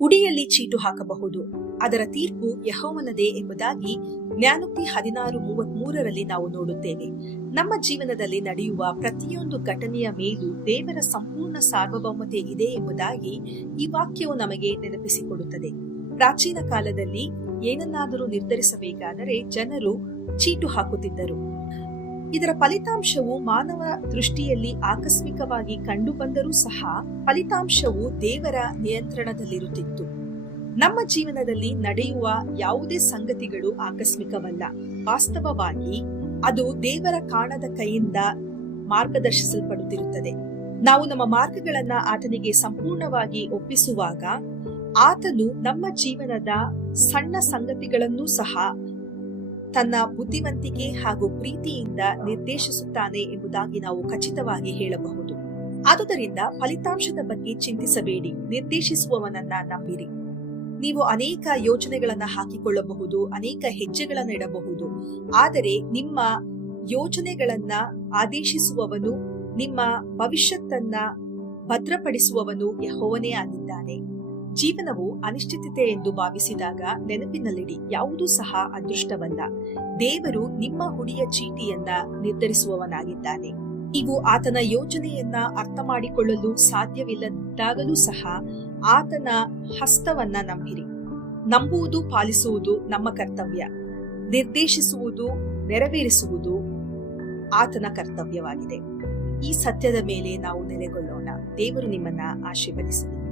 ಉಡಿಯಲ್ಲಿ ಚೀಟು ಹಾಕಬಹುದು, ಅದರ ತೀರ್ಪು ಯೆಹೋವನದೇ ಎಂಬುದಾಗಿ ಜ್ಞಾನೋಕ್ತಿ 16:33 ನಾವು ನೋಡುತ್ತೇವೆ. ನಮ್ಮ ಜೀವನದಲ್ಲಿ ನಡೆಯುವ ಪ್ರತಿಯೊಂದು ಘಟನೆಯ ಮೇಲೂ ದೇವರ ಸಂಪೂರ್ಣ ಸಾರ್ವಭೌಮತೆ ಇದೆ ಎಂಬುದಾಗಿ ಈ ವಾಕ್ಯವು ನಮಗೆ ನೆನಪಿಸಿಕೊಡುತ್ತದೆ. ಪ್ರಾಚೀನ ಕಾಲದಲ್ಲಿ ಏನನ್ನಾದರೂ ನಿರ್ಧರಿಸಬೇಕಾದರೆ ಜನರು ಚೀಟು ಹಾಕುತ್ತಿದ್ದರು. ಇದರ ಫಲಿತಾಂಶವು ಮಾನವ ದೃಷ್ಟಿಯಲ್ಲಿ ಆಕಸ್ಮಿಕವಾಗಿ ಕಂಡುಬಂದರೂ ಸಹ ಫಲಿತಾಂಶವು ದೇವರ ನಿಯಂತ್ರಣದಲ್ಲಿರುತ್ತಿತ್ತು. ನಮ್ಮ ಜೀವನದಲ್ಲಿ ನಡೆಯುವ ಯಾವುದೇ ಸಂಗತಿಗಳು ಆಕಸ್ಮಿಕವಲ್ಲ. ವಾಸ್ತವವಾಗಿ ಅದು ದೇವರ ಕಾಣದ ಕೈಯಿಂದ ಮಾರ್ಗದರ್ಶಿಸಲ್ಪಡುತ್ತಿರುತ್ತದೆ. ನಾವು ನಮ್ಮ ಮಾರ್ಗಗಳನ್ನ ಆತನಿಗೆ ಸಂಪೂರ್ಣವಾಗಿ ಒಪ್ಪಿಸುವಾಗ ಆತನು ನಮ್ಮ ಜೀವನದ ಸಣ್ಣ ಸಂಗತಿಗಳನ್ನೂ ಸಹ ತನ್ನ ಬುದ್ಧಿವಂತಿಕೆ ಹಾಗೂ ಪ್ರೀತಿಯಿಂದ ನಿರ್ದೇಶಿಸುತ್ತಾನೆ ಎಂಬುದಾಗಿ ನಾವು ಖಚಿತವಾಗಿ ಹೇಳಬಹುದು. ಆದುದರಿಂದ ಫಲಿತಾಂಶದ ಬಗ್ಗೆ ಚಿಂತಿಸಬೇಡಿ, ನಿರ್ದೇಶಿಸುವವನನ್ನ ನಂಬಿರಿ. ನೀವು ಅನೇಕ ಯೋಜನೆಗಳನ್ನ ಹಾಕಿಕೊಳ್ಳಬಹುದು, ಅನೇಕ ಹೆಜ್ಜೆಗಳನ್ನ ಇಡಬಹುದು, ಆದರೆ ನಿಮ್ಮ ಯೋಜನೆಗಳನ್ನ ಆದೇಶಿಸುವವನು, ನಿಮ್ಮ ಭವಿಷ್ಯತ್ತನ್ನ ಭದ್ರಪಡಿಸುವವನು ಯೆಹೋವನೇ ಆಗಿದ್ದಾನೆ. ಜೀವನವು ಅನಿಶ್ಚಿತತೆ ಎಂದು ಭಾವಿಸಿದಾಗ ನೆನಪಿನಲ್ಲಿಡಿ, ಯಾವುದೂ ಸಹ ಅದೃಷ್ಟವಲ್ಲ. ದೇವರು ನಿಮ್ಮ ಹುಡಿಯ ಚೀಟಿಯನ್ನ ನಿರ್ಧರಿಸುವವನಾಗಿದ್ದಾನೆ. ನೀವು ಆತನ ಯೋಜನೆಯನ್ನ ಅರ್ಥ ಮಾಡಿಕೊಳ್ಳಲು ಸಾಧ್ಯವಿಲ್ಲದಾಗಲೂ ಸಹ ಆತನ ಹಸ್ತವನ್ನ ನಂಬಿರಿ. ನಂಬುವುದು, ಪಾಲಿಸುವುದು ನಮ್ಮ ಕರ್ತವ್ಯ. ನಿರ್ದೇಶಿಸುವುದು, ನೆರವೇರಿಸುವುದು ಆತನ ಕರ್ತವ್ಯವಾಗಿದೆ. ಈ ಸತ್ಯದ ಮೇಲೆ ನಾವು ನೆಲೆಗೊಳ್ಳೋಣ. ದೇವರು ನಿಮ್ಮನ್ನ ಆಶೀರ್ವದಿಸಲಿ.